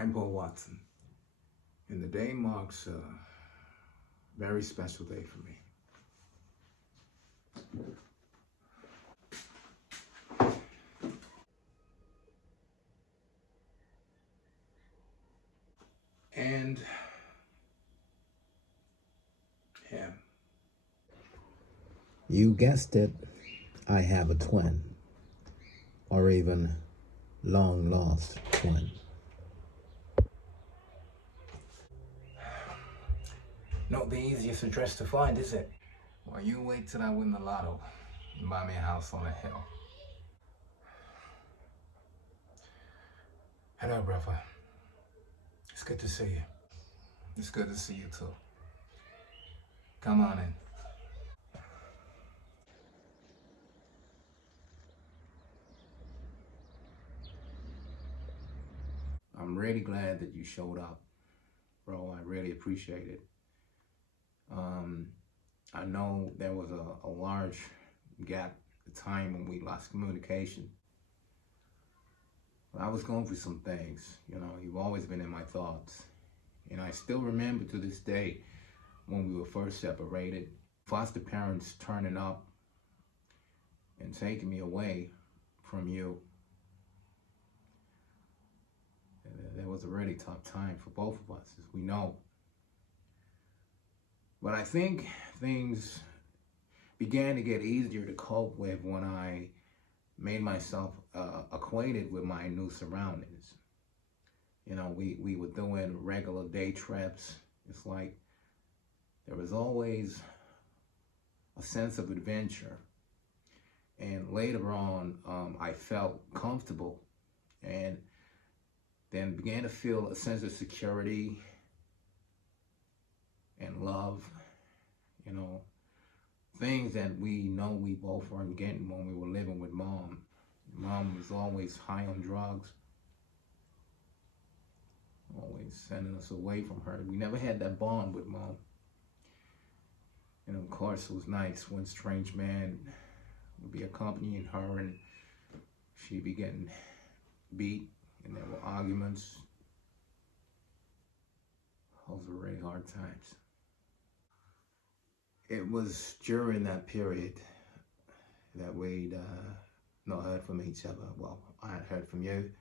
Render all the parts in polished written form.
I'm Paul Watson, and the day marks a very special day for me. And, yeah. You guessed it, I have a twin, or even long lost twin. Not the easiest address to find, is it? Well, you wait till I win the lotto and buy me a house on a hill. Hello, brother. It's good to see you. It's good to see you too. Come on in. I'm really glad that you showed up, bro. I really appreciate it. I know there was a large gap at the time when we lost communication. I was going through some things, you've always been in my thoughts. And I still remember to this day when we were first separated, foster parents turning up and taking me away from you. That was a really tough time for both of us, as we know. But I think things began to get easier to cope with when I made myself acquainted with my new surroundings. We were doing regular day trips. It's like there was always a sense of adventure. And later on, I felt comfortable and then began to feel a sense of security and love, things that we know we both weren't getting when we were living with Mom. Mom was always high on drugs, always sending us away from her. We never had that bond with Mom. And of course, it was nice when strange man would be accompanying her and she'd be getting beat and there were arguments. Those were really hard times. It was during that period that we'd not heard from each other. Well, I had heard from you.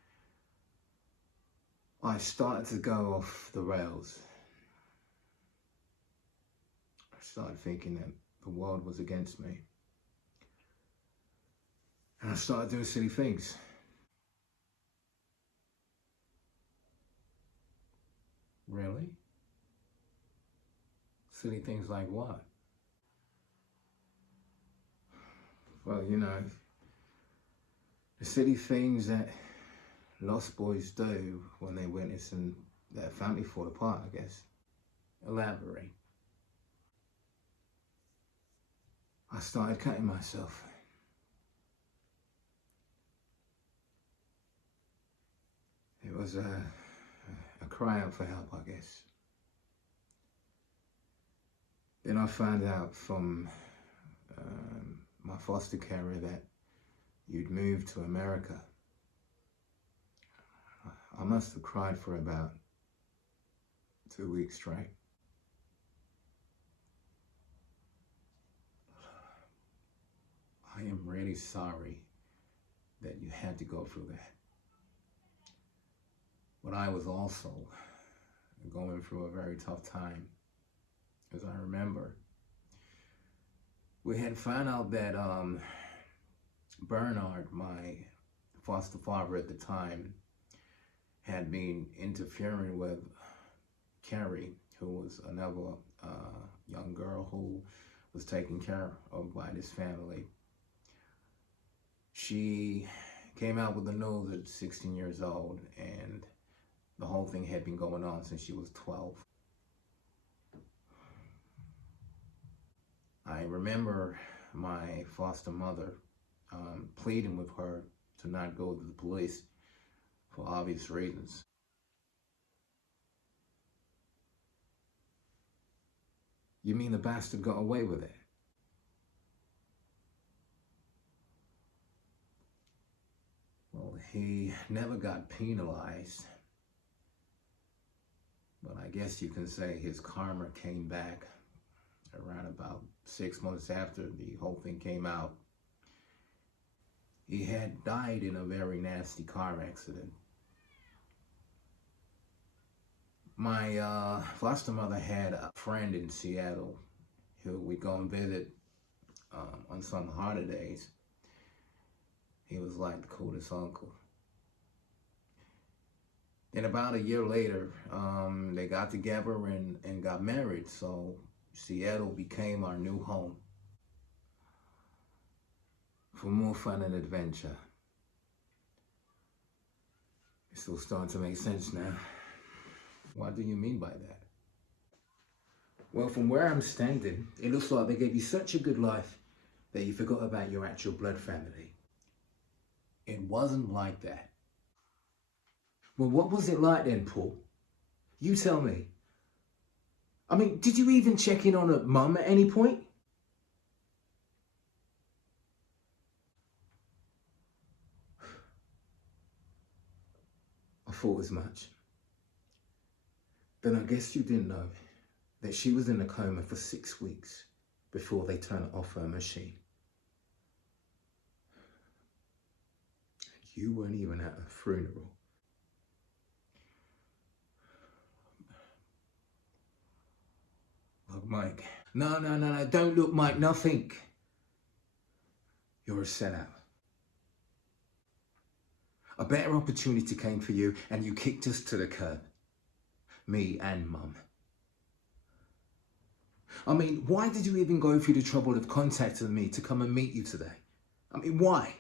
I started to go off the rails. I started thinking that the world was against me. And I started doing silly things. Really? Silly things like what? Well, the silly things that lost boys do when they witness and their family fall apart, I guess. Elaborate. I started cutting myself. It was a cry out for help, I guess. Then I found out from my foster carer that you'd moved to America. I must have cried for about 2 weeks straight. I am really sorry that you had to go through that. But I was also going through a very tough time, as I remember. We had found out that Bernard, my foster father at the time, had been interfering with Carrie, who was another young girl who was taken care of by this family. She came out with the news at 16 years old, and the whole thing had been going on since she was 12. I remember my foster mother pleading with her to not go to the police for obvious reasons. You mean the bastard got away with it? Well, he never got penalized, But I guess you can say his karma came back around about 6 months after the whole thing came out. He had died in a very nasty car accident. My foster mother had a friend in Seattle who we'd go and visit on some holidays. He was like the coolest uncle. Then about a year later, they got together and got married. So Seattle became our new home for more fun and adventure. It's still starting to make sense now. What do you mean by that? Well, from where I'm standing, it looks like they gave you such a good life that you forgot about your actual blood family. It wasn't like that. Well, what was it like then, Paul? You tell me. I mean, did you even check in on a mum at any point? I thought as much. Then I guess you didn't know that she was in a coma for 6 weeks before they turned off her machine. You weren't even at her funeral. Look, Mike. No, don't look, Mike, nothing. You're a sellout. A better opportunity came for you and you kicked us to the curb. Me and Mum. I mean, why did you even go through the trouble of contacting me to come and meet you today? I mean, why?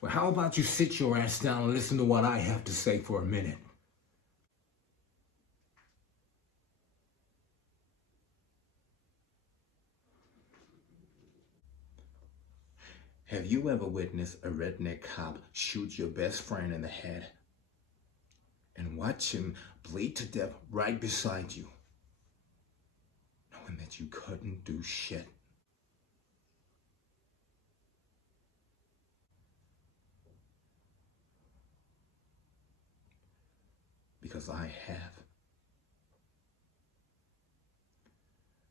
Well, how about you sit your ass down and listen to what I have to say for a minute? Have you ever witnessed a redneck cop shoot your best friend in the head and watch him bleed to death right beside you, knowing that you couldn't do shit? Because I have.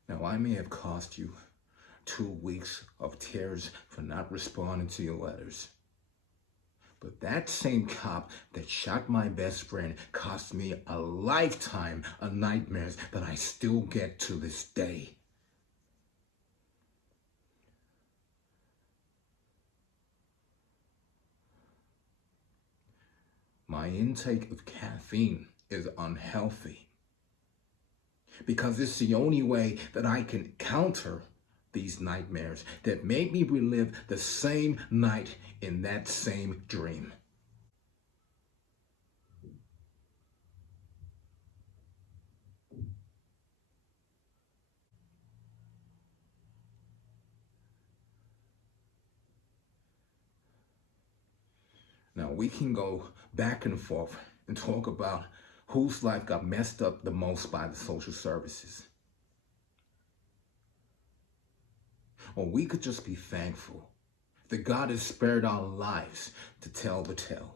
Now, I may have cost you 2 weeks of tears for not responding to your letters. But that same cop that shot my best friend cost me a lifetime of nightmares that I still get to this day. My intake of caffeine is unhealthy because it's the only way that I can counter these nightmares that make me relive the same night in that same dream. Now we can go back and forth and talk about whose life got messed up the most by the social services. Or we could just be thankful that God has spared our lives to tell the tale.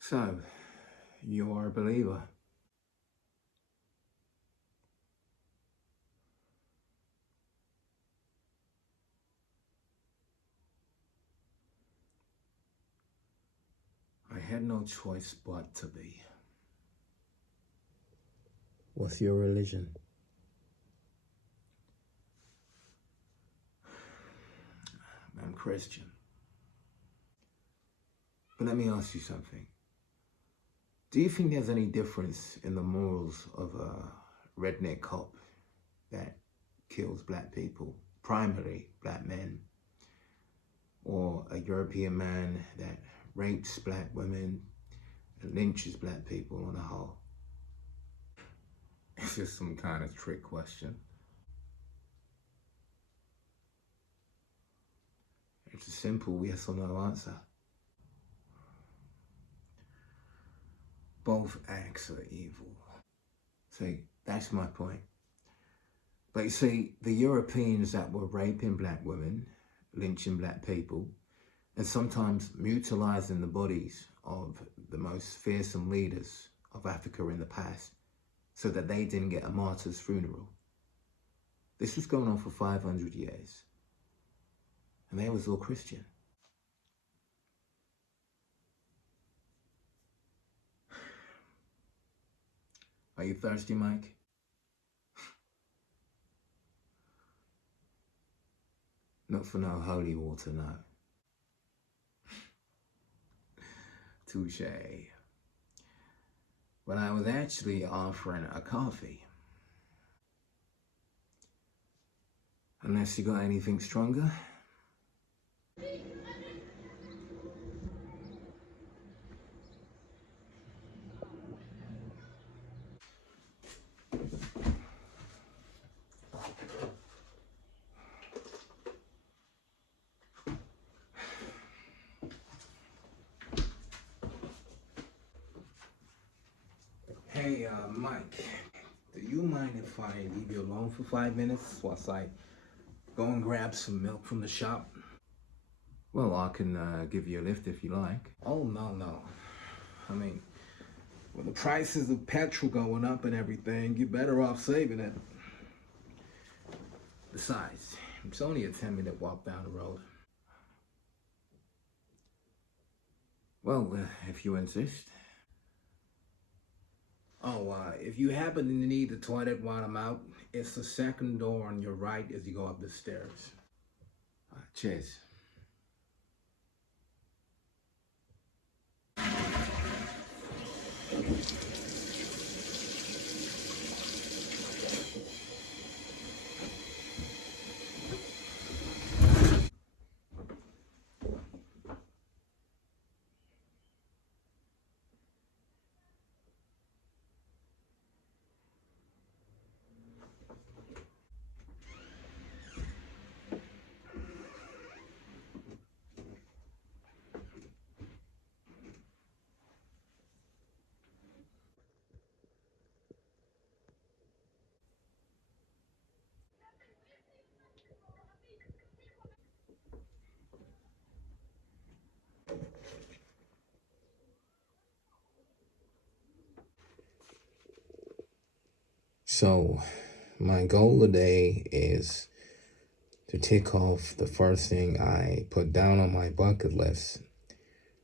So, you are a believer. I had no choice but to be. What's your religion? I'm Christian. But let me ask you something. Do you think there's any difference in the morals of a redneck cop that kills black people, primarily black men, or a European man that rapes black women and lynches black people on the whole? It's just some kind of trick question. It's a simple yes or no answer. Both acts are evil. See, that's my point. But you see, the Europeans that were raping black women, lynching black people, and sometimes mutilizing the bodies of the most fearsome leaders of Africa in the past so that they didn't get a martyr's funeral. This was going on for 500 years. And they was all Christian. Are you thirsty, Mike? Not for no holy water, no. Touche. But I was actually offering a coffee. Unless you got anything stronger? Hey, Mike, do you mind if I leave you alone for 5 minutes whilst I go and grab some milk from the shop? Well, I can give you a lift if you like. Oh, no. I mean, with the prices of petrol going up and everything, you're better off saving it. Besides, it's only a 10-minute walk down the road. Well, if you insist. Oh, if you happen to need the toilet while I'm out, it's the second door on your right as you go up the stairs. Cheers. So, my goal today is to tick off the first thing I put down on my bucket list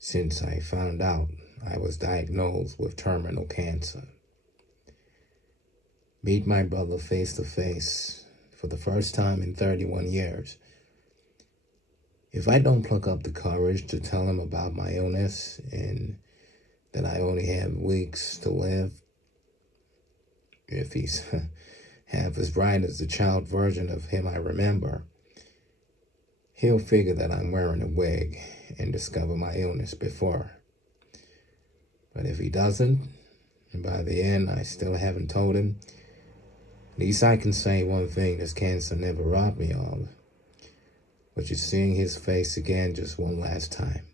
since I found out I was diagnosed with terminal cancer. Meet my brother face to face for the first time in 31 years. If I don't pluck up the courage to tell him about my illness and that I only have weeks to live, if he's half as bright as the child version of him I remember, he'll figure that I'm wearing a wig and discover my illness before. But if he doesn't, and by the end I still haven't told him, at least I can say one thing this cancer never robbed me of, which is seeing his face again just one last time.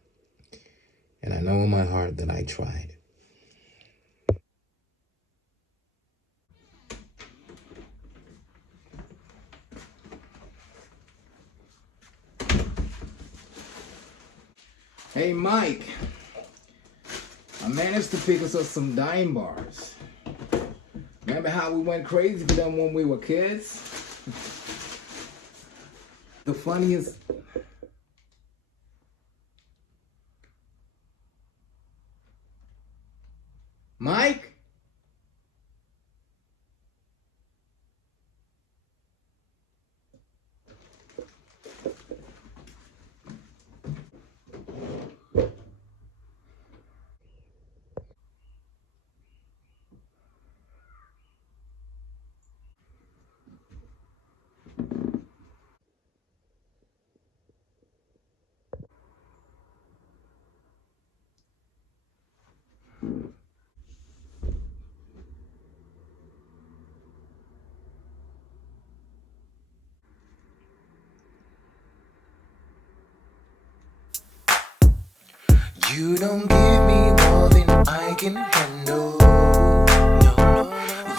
And I know in my heart that I tried. Hey, Mike, I managed to pick us up some dime bars. Remember how we went crazy for them when we were kids? The funniest... Mike? You don't give me more than I can handle. No,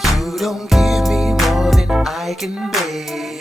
you don't give me more than I can bear.